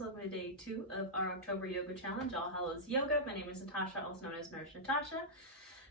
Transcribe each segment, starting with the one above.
friends, welcome to day 2 of our October yoga challenge, All Hallows Yoga. My name is Natasha, also known as Nurse Natasha.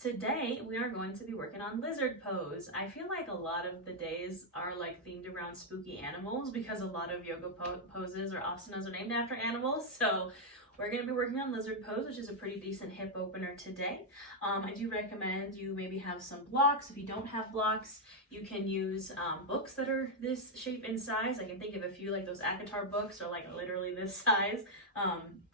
Today we are going to be working on lizard pose. I feel like a lot of the days are like themed around spooky animals because a lot of yoga poses or asanas are named after animals. So we're going to be working on lizard pose, which is a pretty decent hip opener today. I do recommend you maybe have some blocks. If you don't have blocks, you can use books that are this shape and size. I can think of a few, like those Akatar books are like literally this size.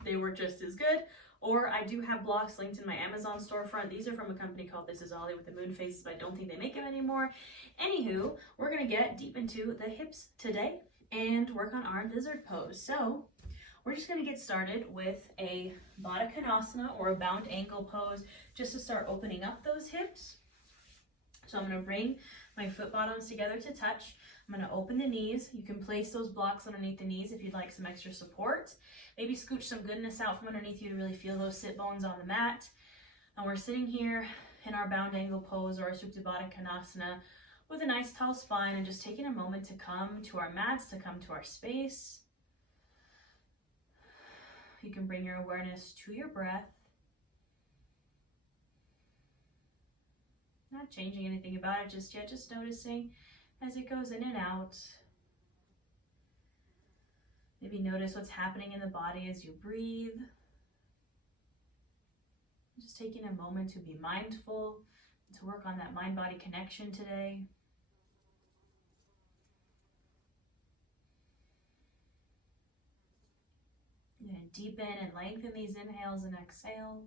They work just as good. Or I do have blocks linked in my Amazon storefront. These are from a company called This Is Ollie with the moon faces, but I don't think they make them anymore. Anywho, we're going to get deep into the hips today and work on our lizard pose. So we're just going to get started with a Baddha Konasana or a bound ankle pose just to start opening up those hips. So I'm going to bring my foot bottoms together to touch. I'm going to open the knees. You can place those blocks underneath the knees if you'd like some extra support. Maybe scooch some goodness out from underneath you to really feel those sit bones on the mat. And we're sitting here in our bound ankle pose or our Supta Baddha Konasana with a nice tall spine and just taking a moment to come to our mats, to come to our space. You can bring your awareness to your breath. Not changing anything about it just yet, just noticing as it goes in and out. Maybe notice what's happening in the body as you breathe. Just taking a moment to be mindful, to work on that mind-body connection today. You're going to deepen and lengthen these inhales and exhales.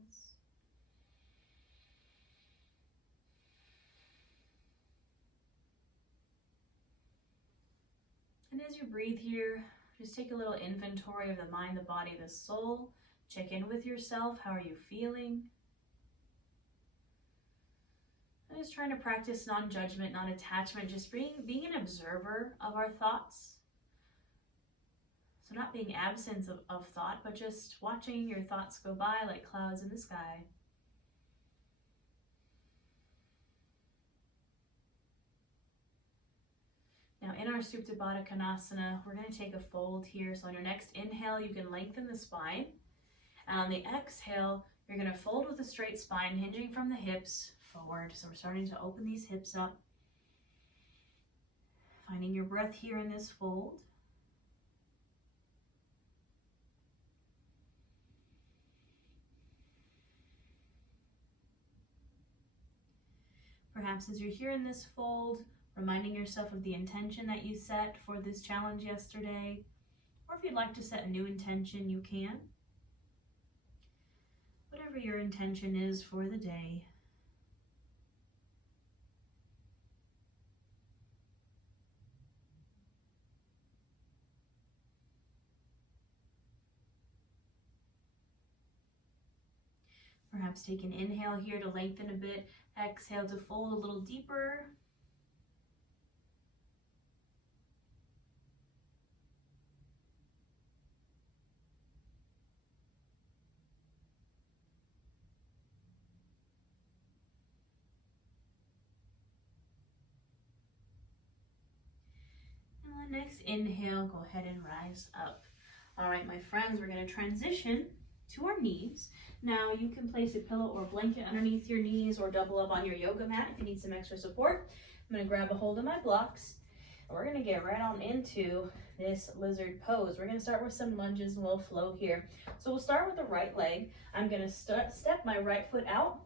And as you breathe here, just take a little inventory of the mind, the body, the soul. Check in with yourself. How are you feeling? I'm just trying to practice non-judgment, non-attachment, just being an observer of our thoughts. So not being absence of thought, but just watching your thoughts go by like clouds in the sky. Now in our Supta Baddha Konasana, we're going to take a fold here. So on your next inhale, you can lengthen the spine. And on the exhale, you're going to fold with a straight spine, hinging from the hips forward. So we're starting to open these hips up. Finding your breath here in this fold. Perhaps as you're here in this fold, reminding yourself of the intention that you set for this challenge yesterday. Or if you'd like to set a new intention, you can. Whatever your intention is for the day. Perhaps take an inhale here to lengthen a bit. Exhale to fold a little deeper. And on the next inhale, go ahead and rise up. All right, my friends, we're going to transition to our knees. Now you can place a pillow or blanket underneath your knees or double up on your yoga mat if you need some extra support. I'm going to grab a hold of my blocks and we're going to get right on into this lizard pose. We're going to start with some lunges and we'll flow here. So we'll start with the right leg. I'm going to step my right foot out,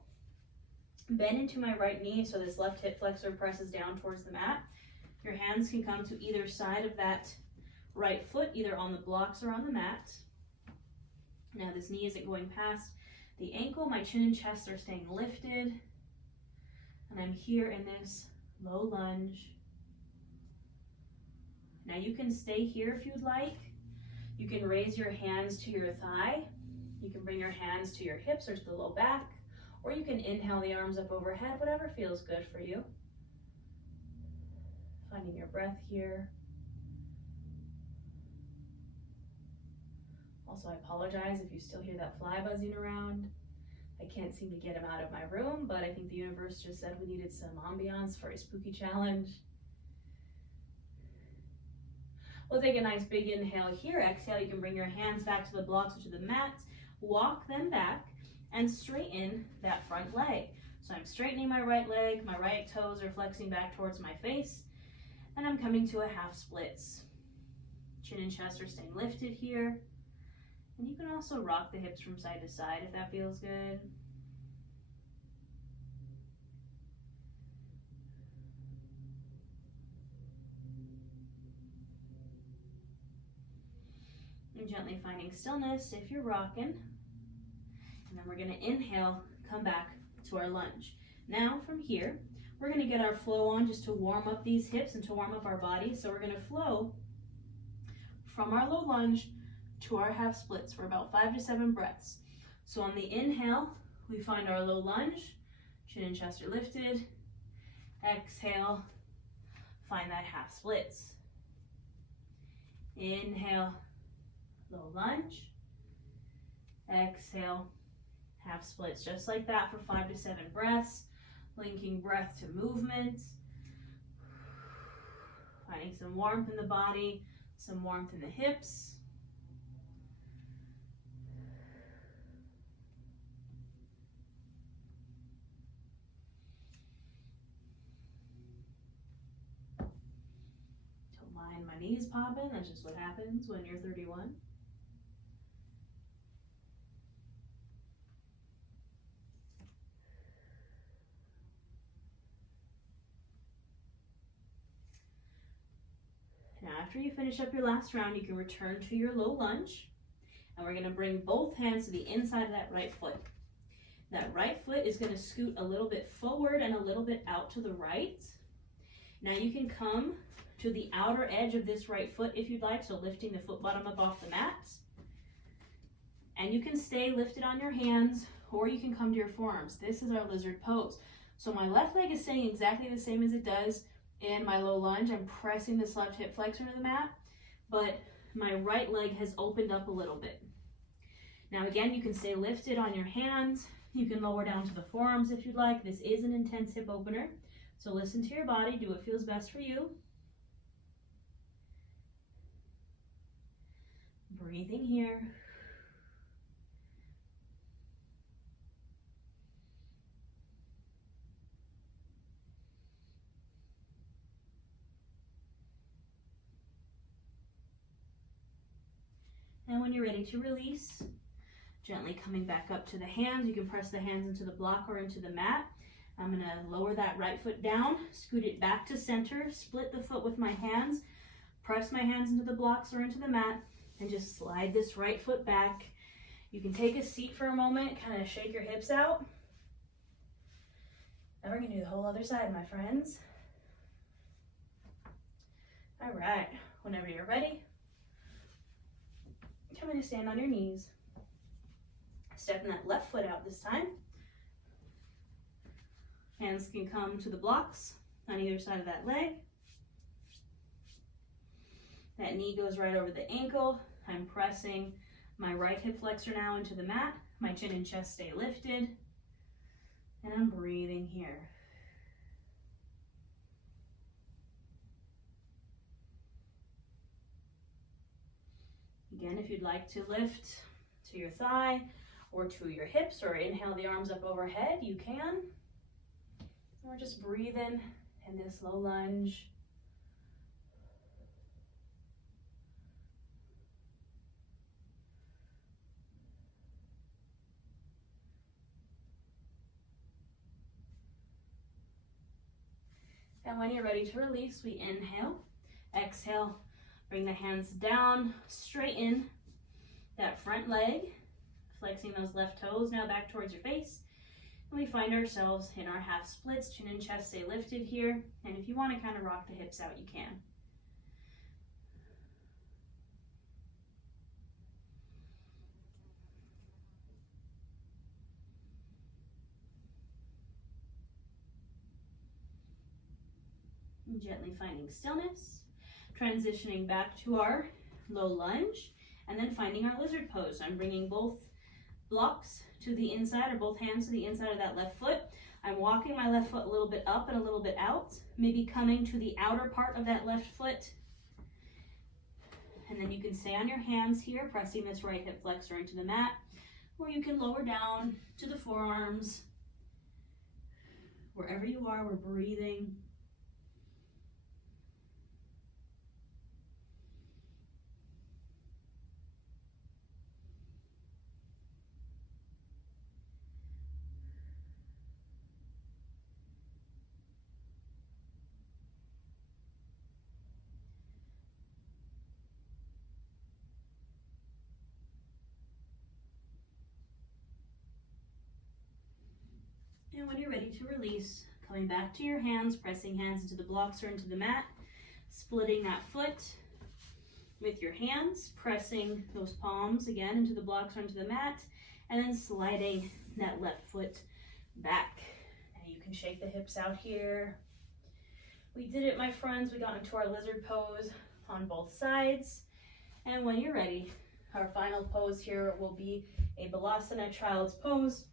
bend into my right knee so this left hip flexor presses down towards the mat. Your hands can come to either side of that right foot, either on the blocks or on the mat. Now this knee isn't going past the ankle. My chin and chest are staying lifted. And I'm here in this low lunge. Now you can stay here if you'd like. You can raise your hands to your thigh. You can bring your hands to your hips or to the low back. Or you can inhale the arms up overhead, whatever feels good for you. Finding your breath here. Also, I apologize if you still hear that fly buzzing around. I can't seem to get him out of my room, but I think the universe just said we needed some ambiance for a spooky challenge. We'll take a nice big inhale here. Exhale, you can bring your hands back to the blocks or to the mat. Walk them back and straighten that front leg. So I'm straightening my right leg, my right toes are flexing back towards my face, and I'm coming to a half splits. Chin and chest are staying lifted here. And you can also rock the hips from side to side if that feels good. And gently finding stillness if you're rocking. And then we're going to inhale, come back to our lunge. Now from here, we're going to get our flow on just to warm up these hips and to warm up our body. So we're going to flow from our low lunge to our half splits for about 5 to 7 breaths. So on the inhale, we find our low lunge, chin and chest are lifted. Exhale, find that half splits. Inhale, low lunge. Exhale, half splits. Just like that for 5 to 7 breaths. Linking breath to movement. Finding some warmth in the body, some warmth in the hips. Don't mind my knees popping, that's just what happens when you're 31. Now after you finish up your last round, you can return to your low lunge. And we're going to bring both hands to the inside of that right foot. That right foot is going to scoot a little bit forward and a little bit out to the right. Now you can come to the outer edge of this right foot if you'd like, so lifting the foot bottom up off the mat. And you can stay lifted on your hands, or you can come to your forearms. This is our lizard pose. So my left leg is staying exactly the same as it does in my low lunge. I'm pressing this left hip flexor to the mat, but my right leg has opened up a little bit. Now again, you can stay lifted on your hands. You can lower down to the forearms if you'd like. This is an intense hip opener. So listen to your body, do what feels best for you. Breathing here. And when you're ready to release, gently coming back up to the hands. You can press the hands into the block or into the mat. I'm going to lower that right foot down, scoot it back to center, split the foot with my hands, press my hands into the blocks or into the mat, and just slide this right foot back. You can take a seat for a moment, kind of shake your hips out. And we're going to do the whole other side, my friends. All right, whenever you're ready, come in and stand on your knees. Stepping that left foot out this time. Hands can come to the blocks on either side of that leg. That knee goes right over the ankle. I'm pressing my right hip flexor now into the mat. My chin and chest stay lifted. And I'm breathing here. Again, if you'd like to lift to your thigh or to your hips or inhale the arms up overhead, you can. And we're just breathing in this low lunge. And when you're ready to release, we inhale, exhale, bring the hands down, straighten that front leg, flexing those left toes now back towards your face. And we find ourselves in our half splits, chin and chest stay lifted here. And if you want to kind of rock the hips out, you can. And gently finding stillness, transitioning back to our low lunge, and then finding our lizard pose. I'm bringing both blocks to the inside, or both hands to the inside of that left foot. I'm walking my left foot a little bit up and a little bit out, maybe coming to the outer part of that left foot. and then you can stay on your hands here, pressing this right hip flexor into the mat, or you can lower down to the forearms. Wherever you are, we're breathing. And when you're ready to release, coming back to your hands, pressing hands into the blocks or into the mat, splitting that foot with your hands, pressing those palms again into the blocks or into the mat, and then sliding that left foot back. And you can shake the hips out here. We did it, my friends. We got into our lizard pose on both sides. And when you're ready, our final pose here will be a Balasana Child's Pose.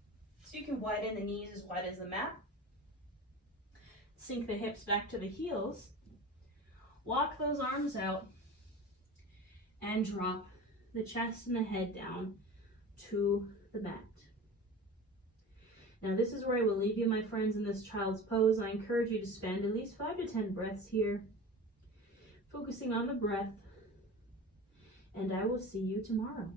So you can widen the knees as wide as the mat. Sink the hips back to the heels. Walk those arms out and drop the chest and the head down to the mat. Now this is where I will leave you, my friends, in this child's pose. I encourage you to spend at least 5 to 10 breaths here, focusing on the breath, and I will see you tomorrow.